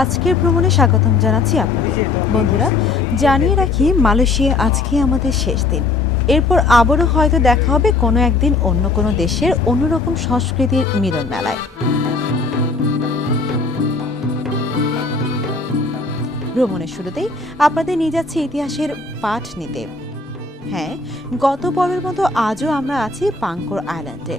আজকের ভ্রমণে স্বাগতম জানাচ্ছি আপনাদের। বন্ধুরা, জানিয়ে রাখি মালয়েশিয়া আজকে আমাদের শেষ দিন। এরপর আবারও হয়তো দেখা হবে কোনো একদিন অন্য কোনো দেশের অন্যরকম সংস্কৃতির মিলন মেলায়। ভ্রমণের শুরুতেই আপনাদের নিয়ে যাচ্ছে ইতিহাসের পাঠ নিতে। হ্যাঁ, গতবারের মতো আজও আমরা আছি পাংকর আইল্যান্ডে।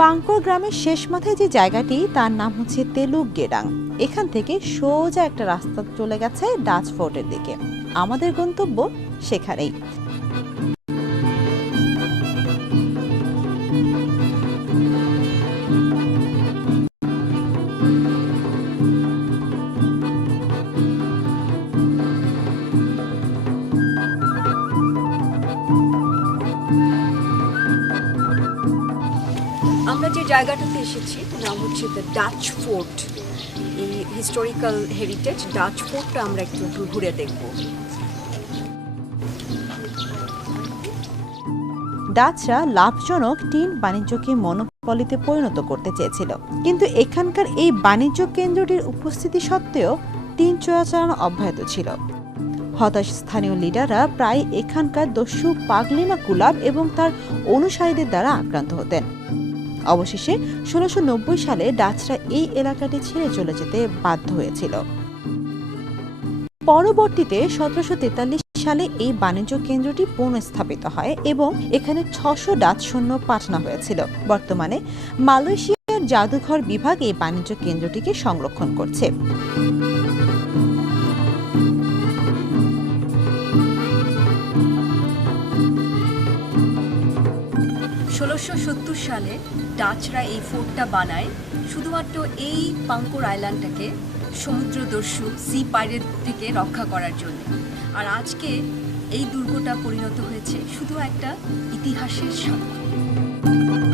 পাংকর গ্রামের শেষ মাথায় যে জায়গাটি, তার নাম হচ্ছে তেলুক গেডাং। এখান থেকে সোজা একটা রাস্তা চলে গেছে ডাচ ফোর্টের দিকে। আমাদের গন্তব্য সেখানেই। আমরা যে জায়গাটাতে এসেছি নাম হচ্ছে দ্য ডাচ ফোর্ট। এই হিস্টোরিক্যাল হেরিটেজ ডাচ ফোর্টটা আমরা একটু ঘুরে দেখব। ডাচরা লাভজনক টিন বাণিজ্যকে মনোপলিতে পরিণত করতে চেয়েছিল, কিন্তু এখানকার এই বাণিজ্য কেন্দ্রটির উপস্থিতি সত্ত্বেও টিন চোরাচালান অব্যাহত ছিল। হতাশ স্থানীয় লিডাররা প্রায় এখানকার দস্যু পাগলিমা কুলাব এবং তার অনুসারীদের দ্বারা আক্রান্ত হতেন। অবশেষে 1690 সালে ডাচরা এই এলাকাটি ছেড়ে চলে যেতে বাধ্য হয়েছিল। পরবর্তীতে 1743 সালে এই বাণিজ্য কেন্দ্রটি পুনঃস্থাপিত হয় এবং এখানে 600 ডাচ সৈন্য পাঠানো হয়েছিল। বর্তমানে মালয়েশিয়ার জাদুঘর বিভাগ এই বাণিজ্য কেন্দ্রটিকে সংরক্ষণ করছে। 1670 সালে ডাচরা এই ফোর্টটা বানায় শুধুমাত্র এই পাংকর আইল্যান্ডটাকে সমুদ্রদস্যু সি পাইরেট থেকে রক্ষা করার জন্য। আর আজকে এই দুর্গটা পরিণত হয়েছে শুধু একটা ইতিহাসের সাক্ষ্য।